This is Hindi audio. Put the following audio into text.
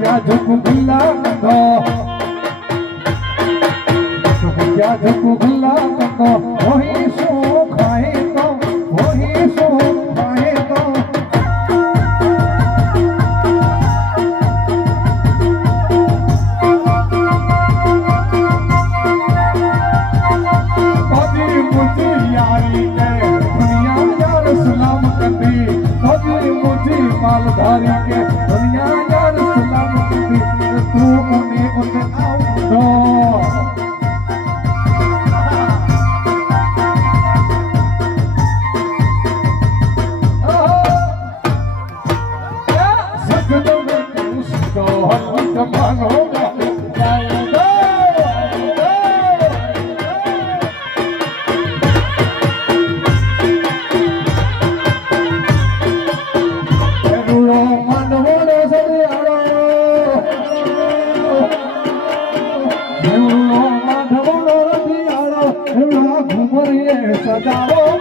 क्या झुक गुल्ला कंदो क्या झुक गुल्ला कंदो वही सो खाए तो वही सो खाए तो अजी मुझे यारी के दुनिया यार सलाम करती अजी मुझे मालधारी के दुनिया यार सलाम करती तू उन्हें उन्हें आओ सजाओ